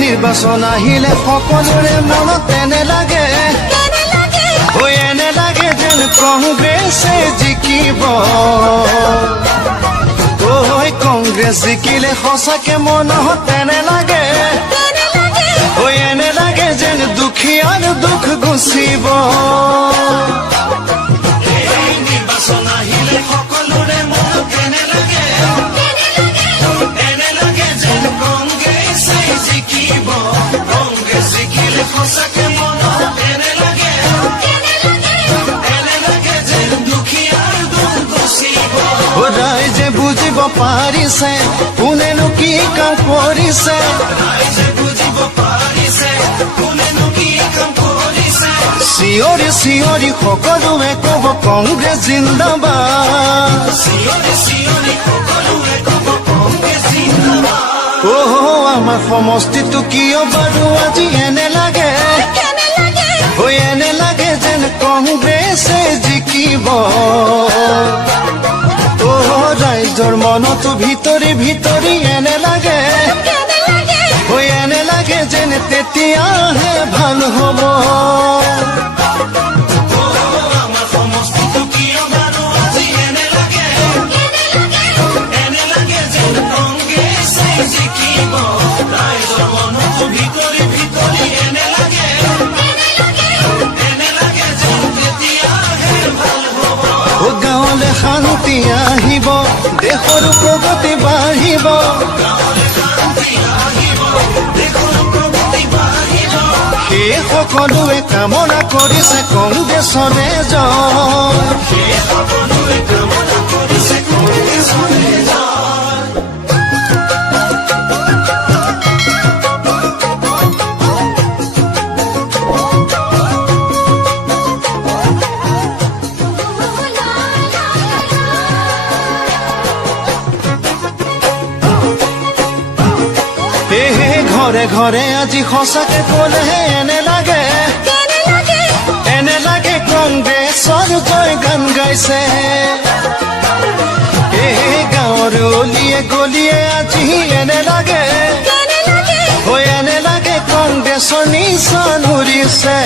নিৰ্বাচন আহিলে সকলোৰে মনত এনে লাগে এনে লাগে যেন কংগ্ৰেছে জিকিব কংগ্ৰেছ জিকিলে সঁচাকে মনত এনে লাগে এনে লাগে যেন দুখীয়াৰ দুখ গুচিব নিৰ্বাচন আহিলে সকলোৰে মনত এনে লাগে যেন কংগ্ৰেছে জিকিব কংগ্ৰেছ জিকিলে সঁচাকে মনত এনে লাগে যেন দুখীয়াৰ দুখ গুচিব ৰাইজে বুজিব পাৰিছে কোনেনো কি কাম কৰিছে ৰাইজে বুজিব পাৰিছে কোনেনো কি কাম কৰিছে চিঞৰি চিঞৰি সকলোৱে ক'ব কংগ্ৰেছ জিন্দাবাদ চিঞৰি চিঞৰি সকলোৱে ক'ব কংগ্ৰেছ জিন্দাবাদ আমাৰ সমষ্টিটো কিয় বাৰু আজি এনে লাগে এনে লাগে যেন কংগ্ৰেছে জিকিব ৰাইজৰ মনতো ভিতৰি ভিতৰি এনে লাগে এনে লাগে যেন তেতিয়াহে ভাল হ'ব আমাৰ সমষ্টিটো কিয় বাৰু আজি এনে লাগে যেন কংগ্ৰেছে জিকিব ৰাইজৰ মনতো ভিতৰি ভিতৰি এনে লাগে যেন তেতিয়াহে ভাল হ'ব গাঁৱলৈ শান্তি আহিব দেশৰ প্ৰগতি বাঢ়িব সেই সকলোৱে কামনা কৰিছে কংগ্ৰেছৰে জয় ঘৰে ঘৰে আজি সঁচাকে ক'লেহে এনে লাগে কংগ্ৰেছৰ জয় গান গাইছে গাঁৱৰ অলিয়ে গলিয়ে আজি এনে লাগে কংগ্ৰেছৰ নিচান উৰিছে